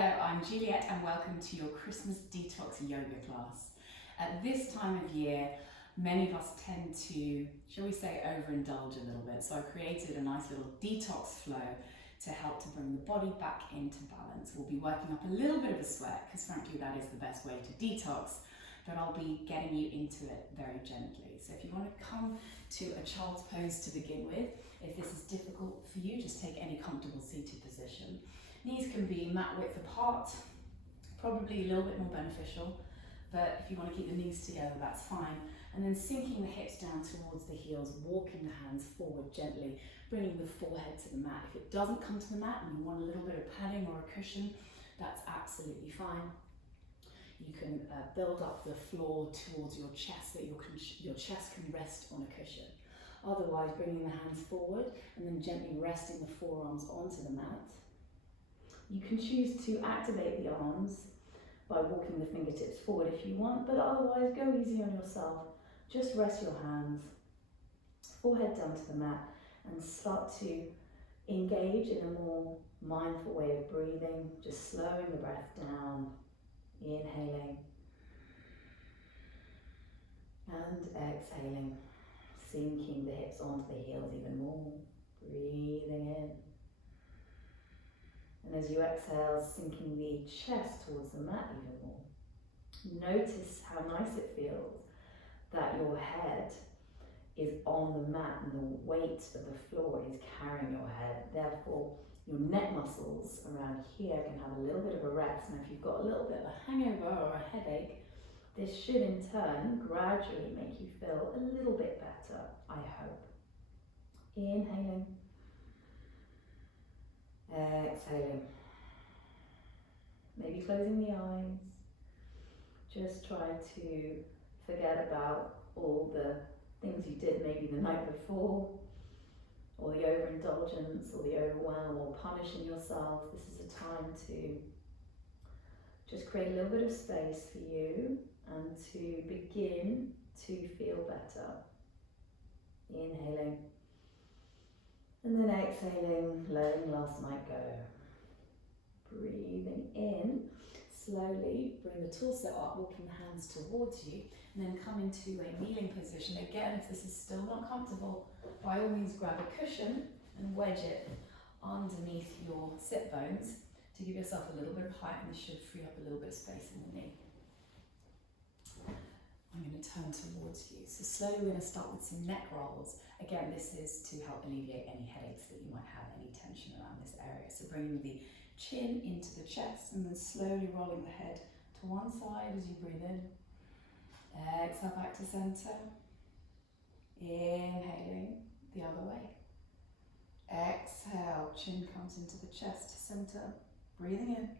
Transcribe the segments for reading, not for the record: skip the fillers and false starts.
Hello, I'm Juliet and welcome to your Christmas Detox yoga class. At this time of year, many of us tend to, shall we say, overindulge a little bit. So I created a nice little detox flow to help to bring the body back into balance. We'll be working up a little bit of a sweat because frankly that is the best way to detox, but I'll be getting you into it very gently. So if you want to come to a child's pose to begin with, if this is difficult for you, just take any comfortable seated position. Knees can be mat width apart, probably a little bit more beneficial, but if you want to keep the knees together, that's fine. And then sinking the hips down towards the heels, walking the hands forward gently, bringing the forehead to the mat. If it doesn't come to the mat and you want a little bit of padding or a cushion, that's absolutely fine. You can build up the floor towards your chest so that your chest can rest on a cushion. Otherwise, bringing the hands forward and then gently resting the forearms onto the mat. You can choose to activate the arms by walking the fingertips forward if you want, but otherwise go easy on yourself. Just rest your hands, forehead down to the mat, and start to engage in a more mindful way of breathing, just slowing the breath down, inhaling and exhaling, sinking the hips onto the heels even more, breathing in. And as you exhale, sinking the chest towards the mat even more. Notice how nice it feels that your head is on the mat and the weight of the floor is carrying your head. Therefore, your neck muscles around here can have a little bit of a rest. Now, if you've got a little bit of a hangover or a headache, this should in turn gradually make you feel a little bit better, I hope. Inhaling. Exhaling. Maybe closing the eyes. Just try to forget about all the things you did maybe the night before, or the overindulgence, or the overwhelm, or punishing yourself. This is a time to just create a little bit of space for you and to begin to feel better. Inhaling. And then exhaling, letting last night go. Breathing in, slowly bring the torso up, walking the hands towards you, and then come into a kneeling position. Again, if this is still not comfortable, by all means grab a cushion and wedge it underneath your sit bones to give yourself a little bit of height, and this should free up a little bit of space in the knee. I'm going to turn towards you. So slowly we're going to start with some neck rolls. Again, this is to help alleviate any headaches that you might have, any tension around this area. So bringing the chin into the chest and then slowly rolling the head to one side as you breathe in. Exhale back to center. Inhaling the other way. Exhale, chin comes into the chest to center. Breathing in.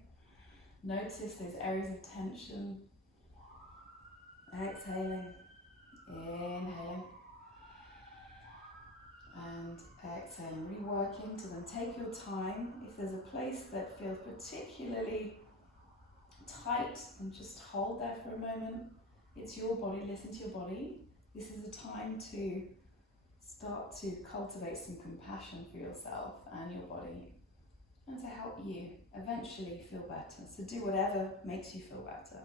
Notice those areas of tension. Exhaling, inhaling, and exhaling. Really working to then take your time. If there's a place that feels particularly tight, then just hold there for a moment. It's your body, listen to your body. This is a time to start to cultivate some compassion for yourself and your body, and to help you eventually feel better. So do whatever makes you feel better.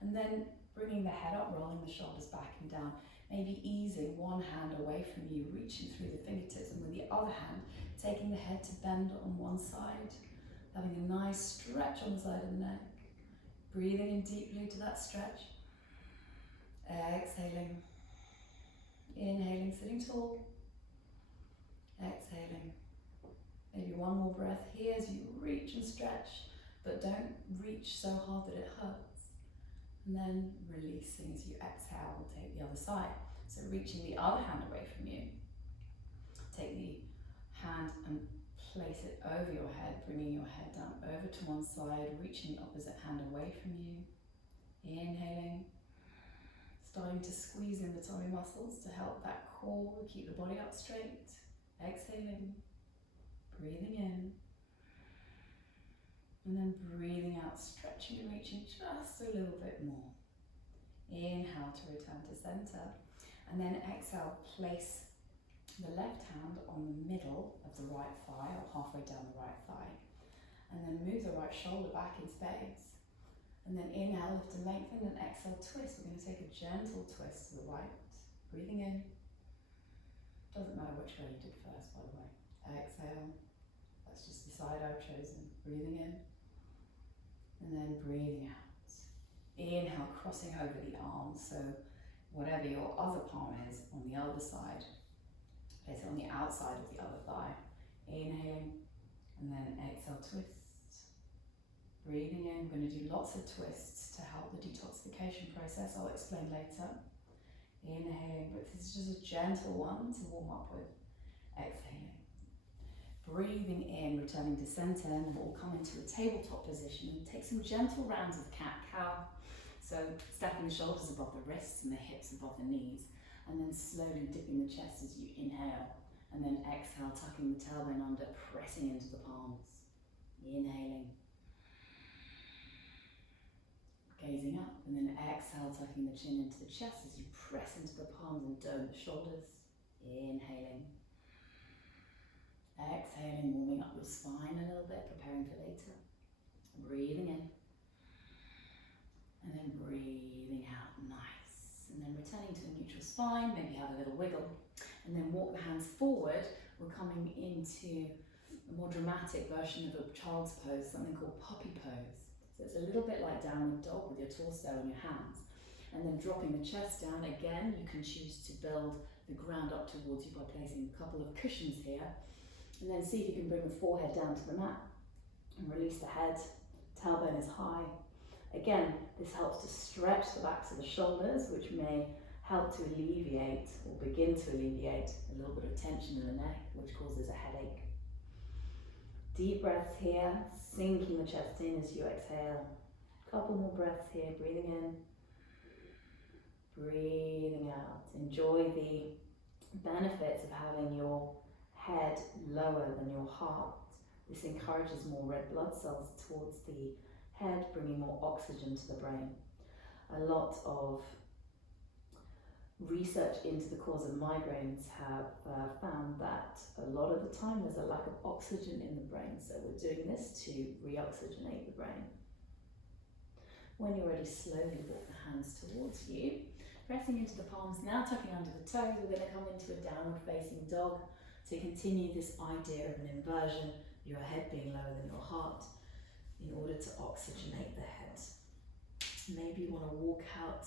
And then bringing the head up, rolling the shoulders back and down, maybe easing one hand away from you, reaching through the fingertips, and with the other hand, taking the head to bend on one side, having a nice stretch on the side of the neck, breathing in deeply to that stretch, exhaling, inhaling, sitting tall, exhaling, maybe one more breath here as you reach and stretch, but don't reach so hard that it hurts. And then releasing as you exhale, we'll take the other side. So reaching the other hand away from you. Take the hand and place it over your head, bringing your head down over to one side, reaching the opposite hand away from you. Inhaling, starting to squeeze in the tummy muscles to help that core, keep the body up straight. Exhaling, breathing in. And then breathing out, stretching and reaching just a little bit more. Inhale to return to center. And then exhale, place the left hand on the middle of the right thigh or halfway down the right thigh. And then move the right shoulder back in space. And then inhale, lift and lengthen, and exhale, twist. We're going to take a gentle twist to the right. Breathing in. Doesn't matter which way you did first, by the way. Exhale. That's just the side I've chosen. Breathing in. And then breathing out. Inhale, crossing over the arms. So whatever your other palm is on the other side, place it on the outside of the other thigh. Inhaling. And then exhale, twist. Breathing in, we're going to do lots of twists to help the detoxification process. I'll explain later. Inhaling, but this is just a gentle one to warm up with. Exhaling. Breathing in, returning to center, and we'll come into a tabletop position and take some gentle rounds of cat-cow. So stacking the shoulders above the wrists and the hips above the knees, and then slowly dipping the chest as you inhale, and then exhale, tucking the tailbone under, pressing into the palms. Inhaling. Gazing up, and then exhale, tucking the chin into the chest as you press into the palms and dome the shoulders. Inhaling. Exhaling, warming up your spine a little bit, preparing for later. Breathing in. And then breathing out, nice. And then returning to a neutral spine, maybe have a little wiggle. And then walk the hands forward. We're coming into a more dramatic version of a child's pose, something called puppy pose. So it's a little bit like downward dog with your torso and your hands. And then dropping the chest down, again, you can choose to build the ground up towards you by placing a couple of cushions here. And then see if you can bring the forehead down to the mat and release the head. Tailbone is high. Again, this helps to stretch the backs of the shoulders, which may help to alleviate or begin to alleviate a little bit of tension in the neck, which causes a headache. Deep breaths here, sinking the chest in as you exhale. Couple more breaths here, breathing in, breathing out. Enjoy the benefits of having your head lower than your heart. This encourages more red blood cells towards the head, bringing more oxygen to the brain. A lot of research into the cause of migraines have found that a lot of the time there's a lack of oxygen in the brain, so we're doing this to reoxygenate the brain. When you're ready, slowly walk the hands towards you, pressing into the palms, now tucking under the toes. We're going to come into a downward facing dog to continue this idea of an inversion, your head being lower than your heart, in order to oxygenate the head. Maybe you want to walk out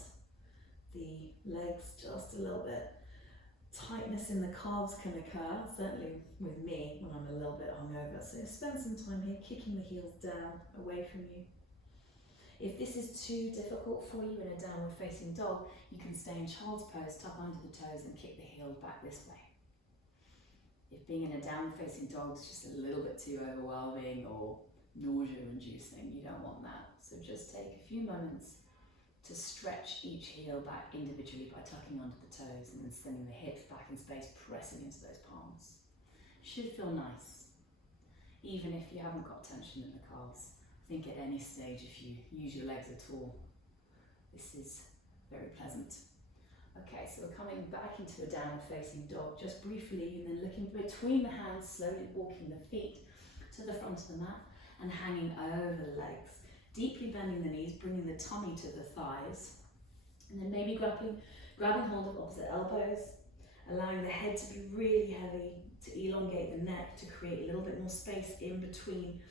the legs just a little bit. Tightness in the calves can occur, certainly with me when I'm a little bit hungover. So spend some time here kicking the heels down, away from you. If this is too difficult for you in a downward facing dog, you can stay in child's pose, tuck under the toes and kick the heels back this way. If being in a downward facing dog is just a little bit too overwhelming or nausea inducing, you don't want that. So just take a few moments to stretch each heel back individually by tucking under the toes and then sending the hips back in space, pressing into those palms. Should feel nice, even if you haven't got tension in the calves. I think at any stage, if you use your legs at all, this is very pleasant. Okay, so we're coming back into a downward facing dog just briefly, and then looking between the hands, slowly walking the feet to the front of the mat and hanging over the legs. Deeply bending the knees, bringing the tummy to the thighs, and then maybe grabbing hold of opposite elbows, allowing the head to be really heavy, to elongate the neck, to create a little bit more space in between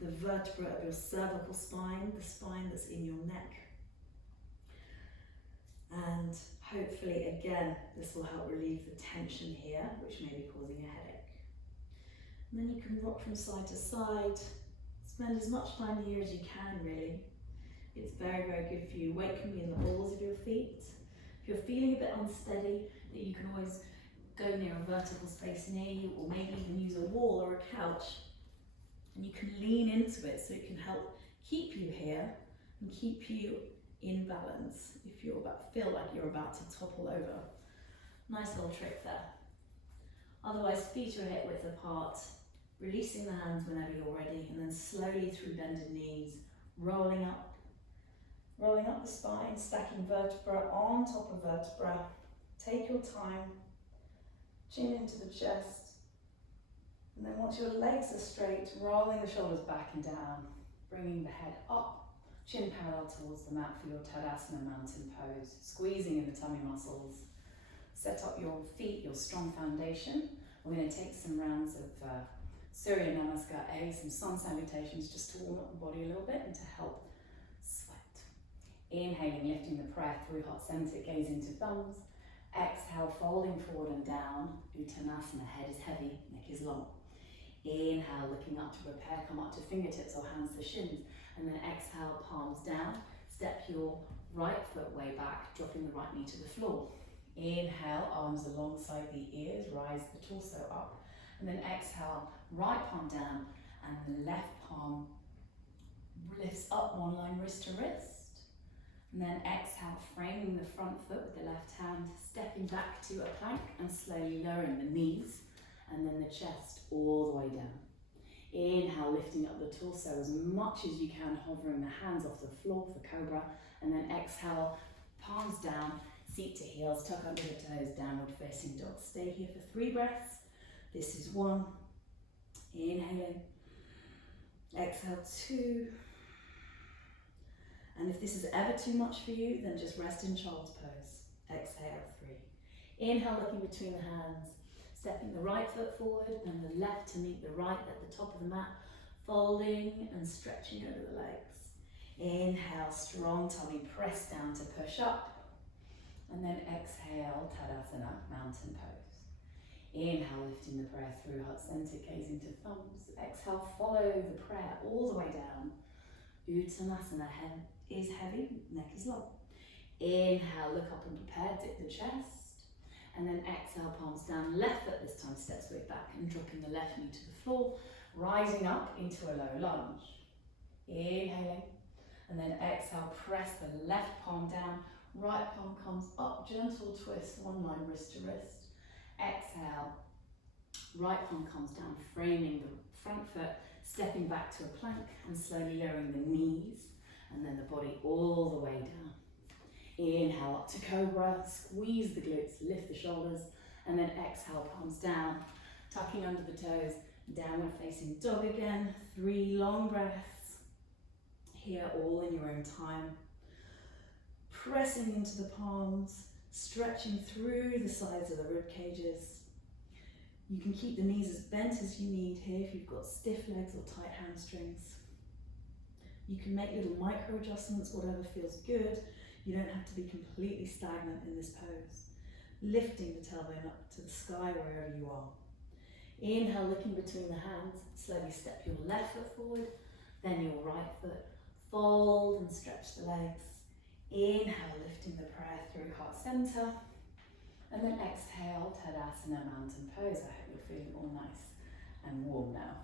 the vertebra of your cervical spine, the spine that's in your neck. And hopefully, again, this will help relieve the tension here, which may be causing a headache. And then you can rock from side to side. Spend as much time here as you can, really. It's very, very good for you. Weight can be in the balls of your feet. If you're feeling a bit unsteady, you can always go near a vertical space near you, or maybe even use a wall or a couch. And you can lean into it so it can help keep you here and keep you in balance if you feel like you're about to topple over. Nice little trick there. Otherwise, feet are hip width apart, releasing the hands whenever you're ready, and then slowly through bended knees, rolling up the spine, stacking vertebra on top of vertebra. Take your time, chin into the chest, And then once your legs are straight, rolling the shoulders back and down, bringing the head up, chin parallel towards the mat for your Tadasana mountain pose, squeezing in the tummy muscles. Set up your feet, your strong foundation. We're going to take some rounds of Surya Namaskar A, some sun salutations just to warm up the body a little bit and to help sweat. Inhaling, lifting the prayer through heart center, gaze into thumbs. Exhale, folding forward and down. Uttanasana, head is heavy, neck is long. Inhale, looking up to prepare, come up to fingertips or hands to shins. And then exhale, palms down. Step your right foot way back, dropping the right knee to the floor. Inhale, arms alongside the ears, rise the torso up. And then exhale, right palm down and the left palm lifts up, one line wrist to wrist. And then exhale, framing the front foot with the left hand, stepping back to a plank and slowly lowering the knees and then the chest all the way down. Inhale, lifting up the torso as much as you can, hovering the hands off the floor for cobra. And then exhale, palms down, seat to heels, tuck under the toes, downward facing dog. Stay here for 3 breaths. This is 1. Inhaling. Exhale, 2. And if this is ever too much for you, then just rest in child's pose. Exhale, 3. Inhale, looking between the hands, stepping the right foot forward and the left to meet the right at the top of the mat, folding and stretching over the legs. Inhale, strong tummy, press down to push up. And then exhale, Tadasana, mountain pose. Inhale, lifting the prayer through heart center, gazing to thumbs. Exhale, follow the prayer all the way down. Uttanasana, head is heavy, neck is long. Inhale, look up and prepare, dip the chest. And then exhale, palms down, left foot this time steps way back and dropping the left knee to the floor, rising up into a low lunge. Inhaling, and then exhale, press the left palm down, right palm comes up, gentle twist, one line wrist to wrist. Exhale, right palm comes down, framing the front foot, stepping back to a plank and slowly lowering the knees and then the body all the way down. Inhale up to cobra, squeeze the glutes, lift the shoulders, and then exhale, palms down, tucking under the toes, downward facing dog again. 3 long breaths here, all in your own time. Pressing into the palms, stretching through the sides of the rib cages. You can keep the knees as bent as you need here if you've got stiff legs or tight hamstrings. You can make little micro adjustments, whatever feels good. You don't have to be completely stagnant in this pose. Lifting the tailbone up to the sky wherever you are. Inhale, looking between the hands, slowly step your left foot forward, then your right foot. Fold and stretch the legs. Inhale, lifting the prayer through heart center. And then exhale, Tadasana, mountain pose. I hope you're feeling all nice and warm now.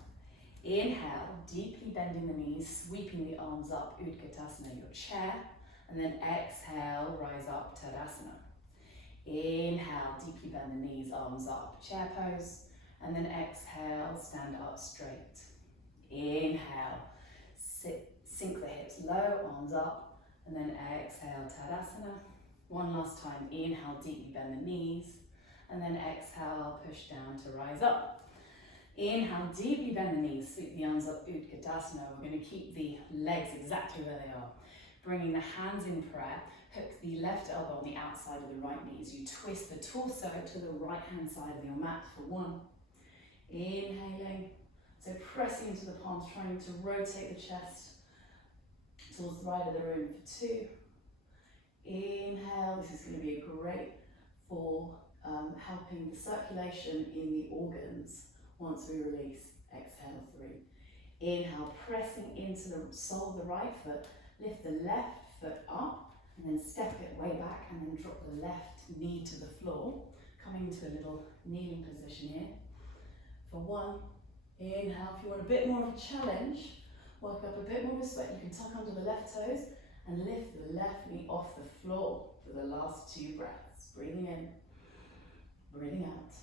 Inhale, deeply bending the knees, sweeping the arms up, Utkatasana, your chair. And then exhale, rise up, Tadasana. Inhale, deeply bend the knees, arms up, chair pose. And then exhale, stand up straight. Inhale, sink the hips low, arms up. And then exhale, Tadasana. One last time, inhale, deeply bend the knees. And then exhale, push down to rise up. Inhale, deeply bend the knees, sweep the arms up, Utkatasana. We're going to keep the legs exactly where they are. Bringing the hands in prayer, hook the left elbow on the outside of the right knee as you twist the torso to the right hand side of your mat for 1. Inhaling, so pressing into the palms, trying to rotate the chest towards the right of the room for 2. Inhale, this is going to be great for helping the circulation in the organs once we release. Exhale, 3. Inhale, pressing into the sole of the right foot, lift the left foot up and then step it way back and then drop the left knee to the floor, coming to a little kneeling position here. For 1, inhale, if you want a bit more of a challenge, work up a bit more of a sweat, you can tuck under the left toes and lift the left knee off the floor for the last 2 breaths. Breathing in, breathing out.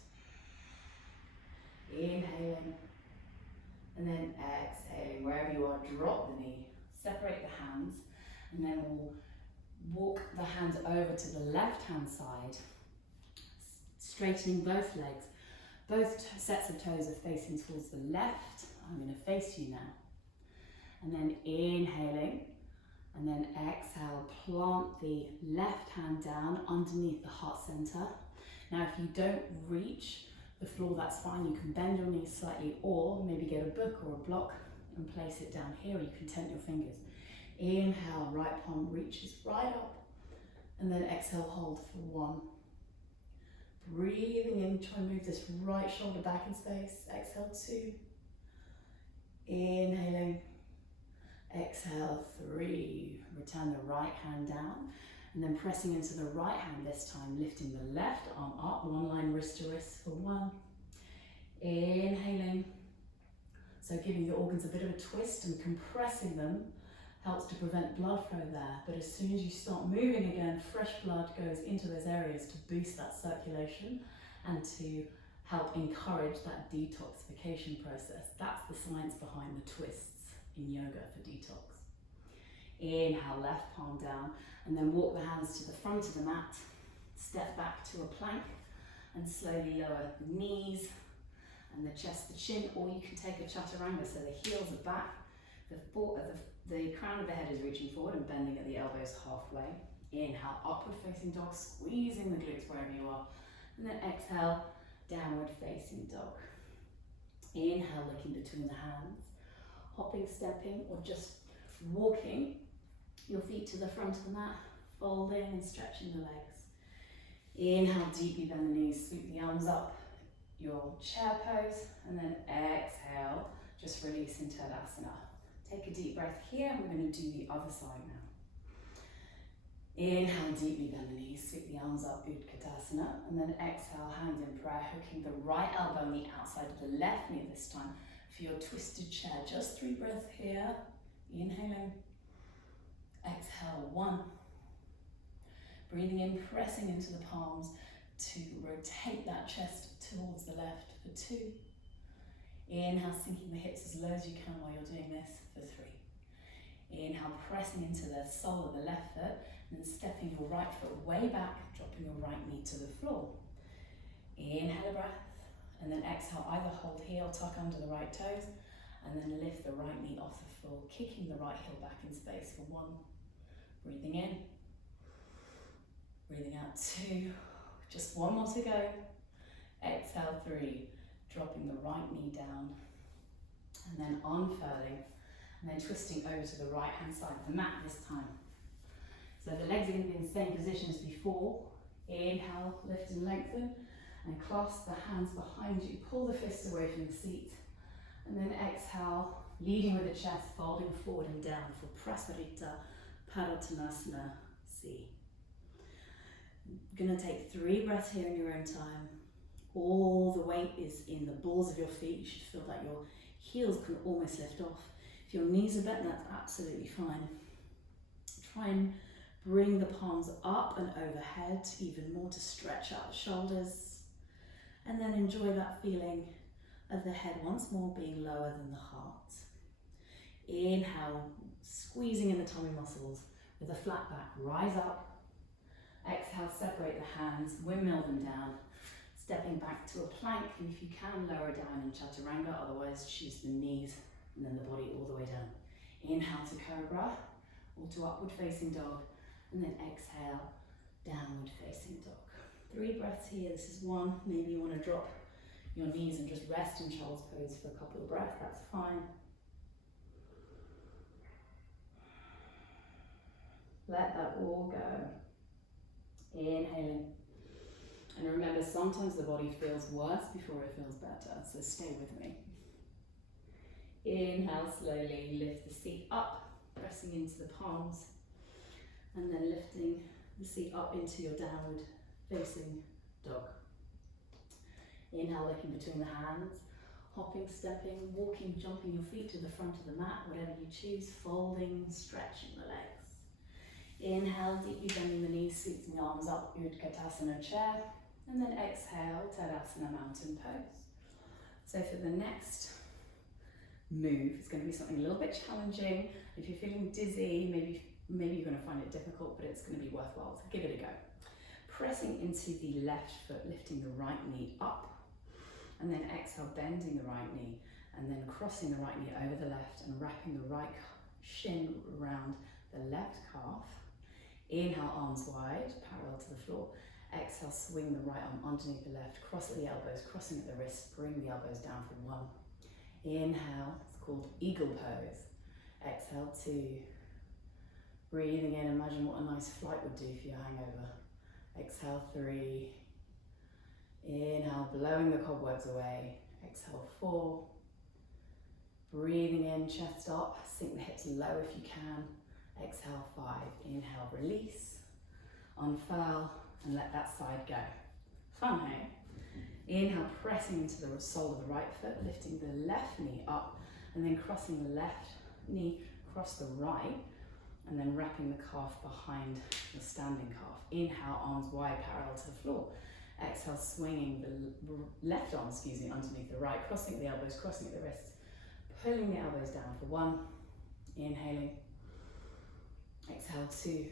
Inhaling, and then exhaling. Wherever you are, drop the knee, separate the hands, and then we'll walk the hands over to the left hand side, straightening both legs, Both sets of toes are facing towards the left. I'm going to face you now. And then inhaling, and then exhale, plant the left hand down underneath the heart center. Now, if you don't reach the floor, that's fine. You can bend your knees slightly, or maybe get a book or a block and place it down here, or you can tent your fingers. Inhale, right palm reaches right up, and then exhale, hold for 1. Breathing in, try and move this right shoulder back in space. Exhale, 2. Inhaling. Exhale, 3. Return the right hand down, and then pressing into the right hand this time, lifting the left arm up, one line wrist to wrist for 1. Inhaling. So giving the organs a bit of a twist and compressing them helps to prevent blood flow there. But as soon as you start moving again, fresh blood goes into those areas to boost that circulation and to help encourage that detoxification process. That's the science behind the twists in yoga for detox. Inhale, left palm down, and then walk the hands to the front of the mat. Step back to a plank and slowly lower the knees and the chest, the chin, or you can take a chaturanga, so the heels are back, the crown of the head is reaching forward and bending at the elbows halfway. Inhale, upward facing dog, squeezing the glutes wherever you are, and then exhale, downward facing dog. Inhale, looking between the hands, hopping, stepping, or just walking your feet to the front of the mat, folding and stretching the legs. Inhale, deeply bend the knees, sweep the arms up, your chair pose, and then exhale, just release into Tadasana. Take a deep breath here, and we're going to do the other side now. Inhale, deeply bend the knees, sweep the arms up, Utkatasana, and then exhale, hand in prayer, hooking the right elbow on the outside of the left knee this time for your twisted chair. Just 3 breaths here. Inhaling, exhale, 1. Breathing in, pressing into the palms to rotate that chest towards the left for 2. Inhale, sinking the hips as low as you can while you're doing this for 3. Inhale, pressing into the sole of the left foot, and then stepping your right foot way back, dropping your right knee to the floor. Inhale a breath, and then exhale, either hold heel, tuck under the right toes, and then lift the right knee off the floor, kicking the right heel back in space for 1. Breathing in, breathing out 2, just 1 more to go. Exhale 3, dropping the right knee down, and then unfurling, and then twisting over to the right hand side of the mat this time. So the legs are going to be in the same position as before. Inhale, lift and lengthen, and clasp the hands behind you, pull the fists away from the seat, and then exhale, leading with the chest, folding forward and down for Prasarita Padottanasana C. You're going to take 3 breaths here in your own time. All the weight is in the balls of your feet. You should feel like your heels can almost lift off. If your knees are bent, that's absolutely fine. Try and bring the palms up and overhead even more to stretch out the shoulders. And then enjoy that feeling of the head once more being lower than the heart. Inhale, squeezing in the tummy muscles with a flat back. Rise up. Exhale, separate the hands, windmill them down. Stepping back to a plank, and if you can, lower down in chaturanga, otherwise choose the knees and then the body all the way down. Inhale to cobra, or to upward facing dog, and then exhale, downward facing dog. 3 breaths here, this is 1. Maybe you want to drop your knees and just rest in child's pose for a couple of breaths, that's fine. Let that all go. Inhaling. And remember, sometimes the body feels worse before it feels better, so stay with me. Inhale, slowly lift the seat up, pressing into the palms, and then lifting the seat up into your downward facing dog. Inhale, looking between the hands, hopping, stepping, walking, jumping your feet to the front of the mat, whatever you choose, folding, stretching the legs. Inhale, deeply bending the knees, sweeping the arms up, Utkatasana chair, and then exhale, Tadasana mountain pose. So for the next move, it's going to be something a little bit challenging. If you're feeling dizzy, maybe you're going to find it difficult, but it's going to be worthwhile, so give it a go. Pressing into the left foot, lifting the right knee up, And then exhale, bending the right knee, and then crossing the right knee over the left and wrapping the right shin around the left calf. Inhale, arms wide, parallel to the floor. Exhale, swing the right arm underneath the left, cross at the elbows, crossing at the wrists, bring the elbows down for 1. Inhale, it's called eagle pose. Exhale, 2. Breathing in, imagine what a nice flight would do for your hangover. Exhale, 3. Inhale, blowing the cobwebs away. Exhale, 4. Breathing in, chest up, sink the hips low if you can. Exhale, 5. Inhale, release, unfurl, and let that side go. Fun, hey? Inhale, pressing into the sole of the right foot, lifting the left knee up, and then crossing the left knee across the right, and then wrapping the calf behind the standing calf. Inhale, arms wide, parallel to the floor. Exhale, swinging the left arm, underneath the right, crossing at the elbows, crossing at the wrists, pulling the elbows down for 1. Inhaling. Exhale, 2.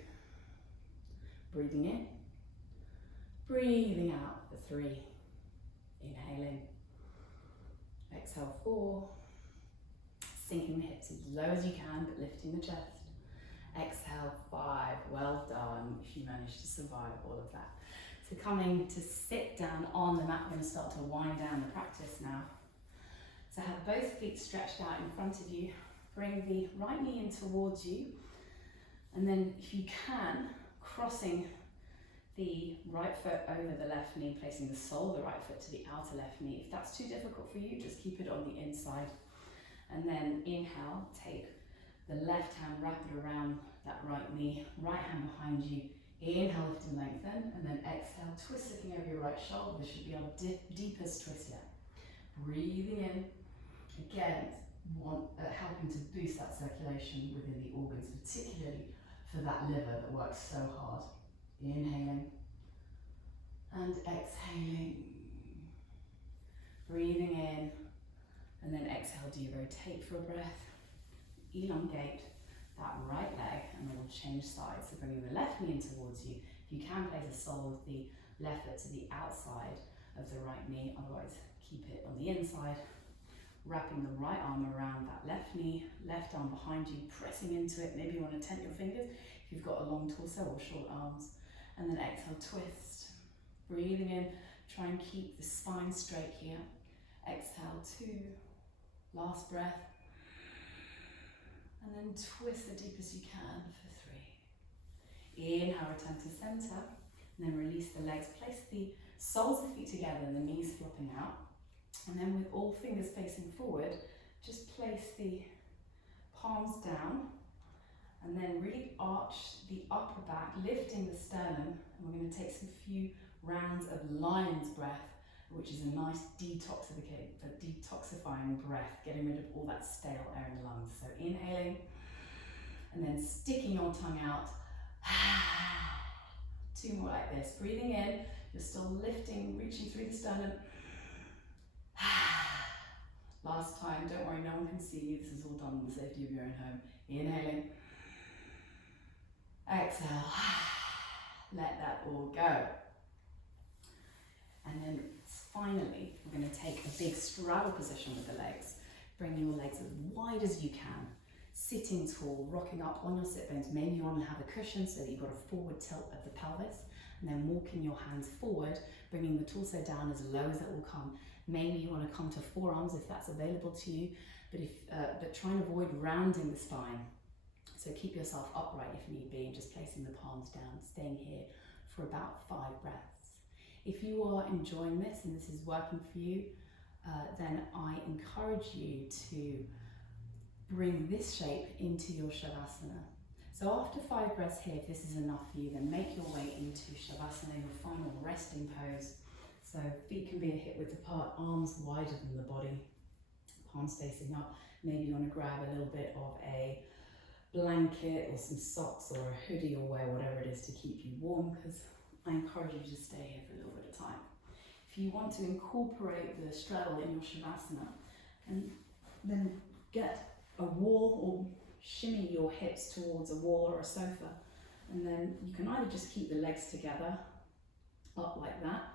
Breathing in. Breathing out for 3. Inhaling. Exhale, 4. Sinking the hips as low as you can, but lifting the chest. Exhale, 5. Well done if you managed to survive all of that. So coming to sit down on the mat, we're going to start to wind down the practice now. So have both feet stretched out in front of you. Bring the right knee in towards you. And then if you can, crossing the right foot over the left knee, placing the sole of the right foot to the outer left knee. If that's too difficult for you, just keep it on the inside. And then inhale, take the left hand, wrap it around that right knee, right hand behind you. Inhale, lift and lengthen, and then exhale, twist looking over your right shoulder. This should be our deepest twist yet. Breathing in, again, helping to boost that circulation within the organs, particularly for that liver that works so hard. Inhaling and exhaling. Breathing in, and then exhale, do you rotate for a breath? Elongate that right leg, and then we'll change sides. So bringing the left knee in towards you. If you can, place the sole of the left foot to the outside of the right knee, otherwise keep it on the inside. Wrapping the right arm around that left knee, left arm behind you, pressing into it. Maybe you want to tent your fingers if you've got a long torso or short arms. And then exhale, twist. Breathing in, try and keep the spine straight here. Exhale, 2. Last breath. And then twist the deepest you can for 3. Inhale, return to center. And then release the legs. Place the soles of the feet together and the knees flopping out. And then with all fingers facing forward, just place the palms down. And then really arch the upper back, lifting the sternum. And we're going to take some few rounds of lion's breath, which is a nice detoxifying breath, getting rid of all that stale air in the lungs. So inhaling, and then sticking your tongue out. 2 more like this. Breathing in, you're still lifting, reaching through the sternum. Last time, don't worry, no one can see you. This is all done in the safety of your own home. Inhaling. Exhale. Let that all go. And then finally, we're going to take a big straddle position with the legs. Bring your legs as wide as you can. Sitting tall, rocking up on your sit bones. Maybe you want to have a cushion so that you've got a forward tilt of the pelvis. And then walking your hands forward, bringing the torso down as low as it will come. Maybe you want to come to forearms if that's available to you, but try and avoid rounding the spine. So keep yourself upright if need be, and just placing the palms down, staying here for about 5 breaths. If you are enjoying this and this is working for you, then I encourage you to bring this shape into your shavasana. So after 5 breaths here, if this is enough for you, then make your way into shavasana, your final resting pose. So feet can be a hip width apart, arms wider than the body, palms facing up. Maybe you want to grab a little bit of a blanket or some socks or a hoodie or wear whatever it is to keep you warm, because I encourage you to stay here for a little bit of time. If you want to incorporate the straddle in your shavasana, and then get a wall or shimmy your hips towards a wall or a sofa, and then you can either just keep the legs together up like that,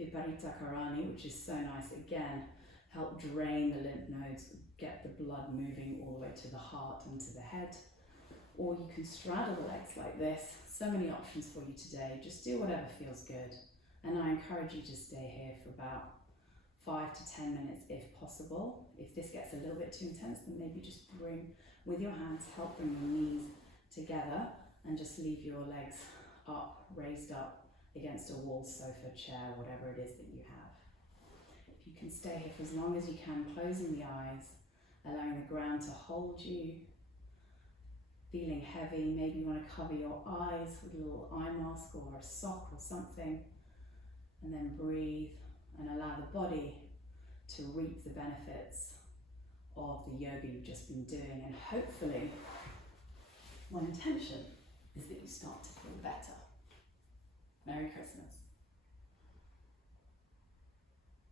Viparita Karani, which is so nice. Again, help drain the lymph nodes, get the blood moving all the way to the heart and to the head. Or you can straddle the legs like this. So many options for you today. Just do whatever feels good. And I encourage you to stay here for about 5 to 10 minutes if possible. If this gets a little bit too intense, then maybe just bring, with your hands, help bring your knees together and just leave your legs up, raised up against a wall, sofa, chair, whatever it is that you have. If you can stay here for as long as you can, closing the eyes, allowing the ground to hold you, feeling heavy. Maybe you want to cover your eyes with a little eye mask or a sock or something, and then breathe and allow the body to reap the benefits of the yoga you've just been doing. And hopefully, my intention is that you start to feel better. Merry Christmas.